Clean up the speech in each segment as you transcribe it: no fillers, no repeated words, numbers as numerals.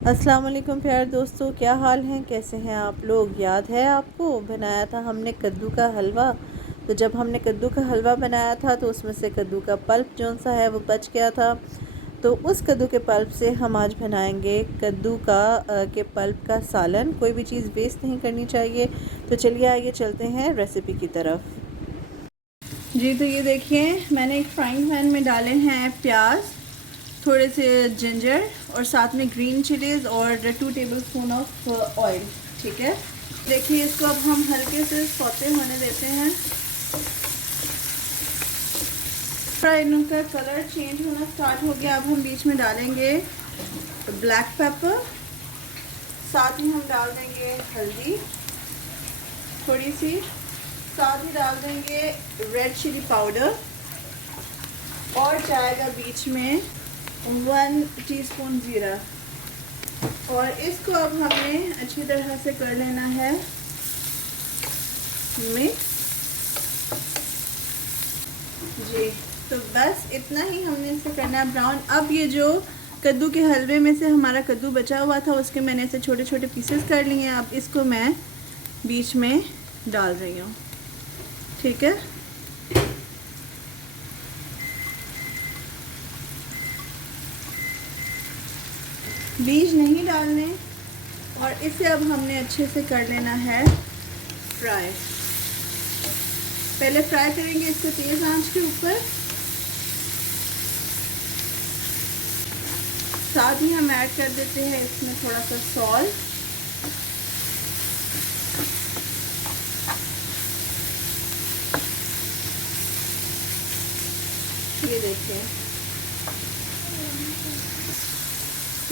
अस्सलाम वालेकुम प्यारे दोस्तों, क्या हाल हैं, कैसे हैं आप लोग। याद है आपको बनाया था हमने कद्दू का हलवा। तो जब हमने कद्दू का हलवा बनाया था तो उसमें से कद्दू का पल्प जौन सा है वो बच गया था। तो उस कद्दू के पल्प से हम आज बनाएंगे कद्दू का के पल्प का सालन। कोई भी चीज़ वेस्ट नहीं करनी चाहिए। तो चलिए आगे चलते हैं रेसिपी की तरफ। जी, तो ये देखिए मैंने एक फ्राइंग पैन में डाले हैं प्याज, थोड़े से जिंजर और साथ में ग्रीन चिलीज़ और 2 टेबलस्पून ऑफ ऑयल। ठीक है, देखिए इसको अब हम हल्के से सौते होने देते हैं। फ्राई का कलर चेंज होना स्टार्ट हो गया। अब हम बीच में डालेंगे ब्लैक पेपर, साथ ही हम डाल देंगे हल्दी थोड़ी सी, साथ ही डाल देंगे रेड चिली पाउडर और जाएगा बीच में 1 टीस्पून ज़ीरा। और इसको अब हमें अच्छी तरह से कर लेना है मिक्स। जी, तो बस इतना ही हमने इसे करना है ब्राउन। अब ये जो कद्दू के हलवे में से हमारा कद्दू बचा हुआ था उसके मैंने इसे छोटे छोटे पीसेस कर लिए हैं। अब इसको मैं बीच में डाल रही हूँ। ठीक है, बीज नहीं डालने और इसे अब हमने अच्छे से कर लेना है फ्राई। पहले फ्राई करेंगे इसको तेज़ आंच के ऊपर। साथ ही हम ऐड कर देते हैं इसमें थोड़ा सा सॉल्ट,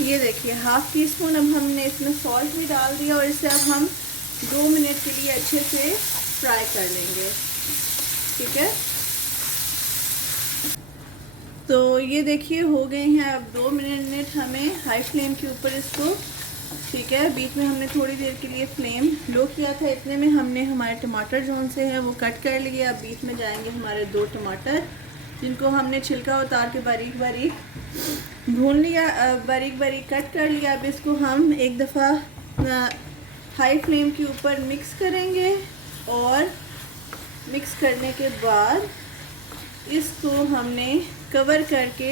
ये देखिए 1/2 टीस्पून अब हमने इसमें सॉल्ट भी डाल दिया और इसे अब हम 2 मिनट के लिए अच्छे से फ्राई कर लेंगे। ठीक है, तो ये देखिए हो गए हैं अब 2 मिनट हमें हाई फ्लेम के ऊपर इसको। ठीक है, बीच में हमने थोड़ी देर के लिए फ्लेम लो किया था। इतने में हमने हमारे टमाटर जोन से हैं वो कट कर लिए। अब बीच में जाएंगे हमारे 2 टमाटर जिनको हमने छिलका उतार के बारीक बारीक भून लिया, बारीक बारीक कट कर लिया। अब इसको हम एक दफ़ा हाई फ्लेम के ऊपर मिक्स करेंगे और मिक्स करने के बाद इसको हमने कवर करके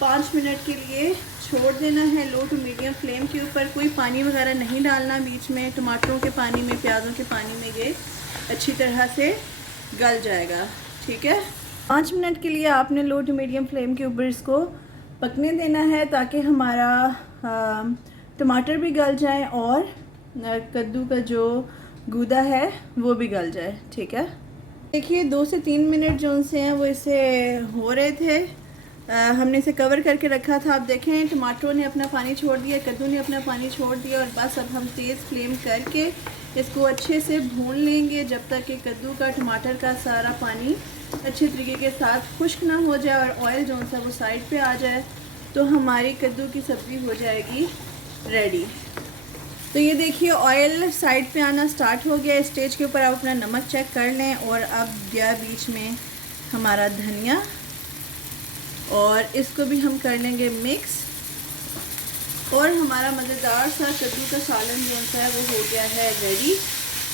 5 मिनट के लिए छोड़ देना है लो टू मीडियम फ्लेम के ऊपर। कोई पानी वगैरह नहीं डालना बीच में। टमाटरों के पानी में, प्याज़ों के पानी में ये अच्छी तरह से गल जाएगा। ठीक है, 5 मिनट के लिए आपने लो टू मीडियम फ्लेम के ऊपर इसको पकने देना है ताकि हमारा टमाटर भी गल जाए और कद्दू का जो गूदा है वो भी गल जाए। ठीक है, देखिए 2 से 3 मिनट जो उनसे हैं वो इसे हो रहे थे। हमने इसे कवर करके रखा था। आप देखें टमाटरों ने अपना पानी छोड़ दिया, कद्दू ने अपना पानी छोड़ दिया और बस अब हम तेज़ फ्लेम करके इसको अच्छे से भून लेंगे जब तक कि कद्दू का, टमाटर का सारा पानी अच्छे तरीके के साथ खुश्क ना हो जाए और ऑयल जो सा वो साइड पे आ जाए। तो हमारी कद्दू की सब्ज़ी हो जाएगी रेडी। तो ये देखिए ऑयल साइड पे आना स्टार्ट हो गया। स्टेज के ऊपर आप अपना नमक चेक कर लें। और अब गया बीच में हमारा धनिया और इसको भी हम कर लेंगे मिक्स और हमारा मज़ेदार सा कद्दू का सालन जो है वो हो गया है रेडी।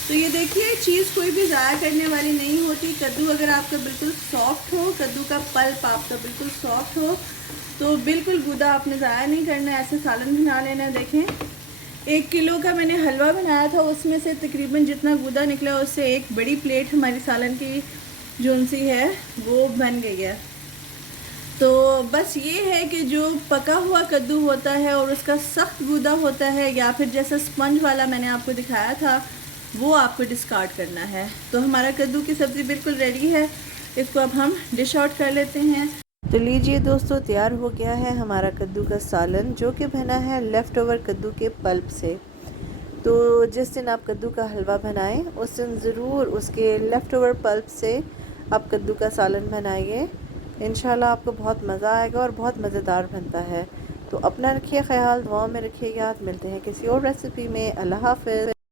तो ये देखिए चीज़ कोई भी ज़ाया करने वाली नहीं होती। कद्दू अगर आपका बिल्कुल सॉफ्ट हो, कद्दू का पल्प आपका बिल्कुल सॉफ्ट हो तो बिल्कुल गूदा आपने ज़ाया नहीं करना है, ऐसे सालन बना लेना। देखें 1 किलो का मैंने हलवा बनाया था, उसमें से तकरीबन जितना गूदा निकला उससे एक बड़ी प्लेट हमारी सालन की जोन सी है वो बन गई है। तो बस ये है कि जो पका हुआ कद्दू होता है और उसका सख्त गूदा होता है या फिर जैसा स्पंज वाला मैंने आपको दिखाया था वो आपको डिस्कार्ड करना है। तो हमारा कद्दू की सब्ज़ी बिल्कुल रेडी है। इसको अब हम डिश आउट कर लेते हैं। तो लीजिए दोस्तों, तैयार हो गया है हमारा कद्दू का सालन जो कि बना है लेफ़्ट ओवर कद्दू के पल्प से। तो जिस दिन आप कद्दू का हलवा बनाएं उस दिन ज़रूर उसके लेफ़्ट ओवर पल्प से आप कद्दू का सालन बनाइए। इंशाल्लाह आपको बहुत मज़ा आएगा और बहुत मज़ेदार बनता है। तो अपना रखिए ख्याल, दुआओं में रखिएगा। मिलते हैं किसी और रेसिपी में। अल्लाह हाफ़िज़।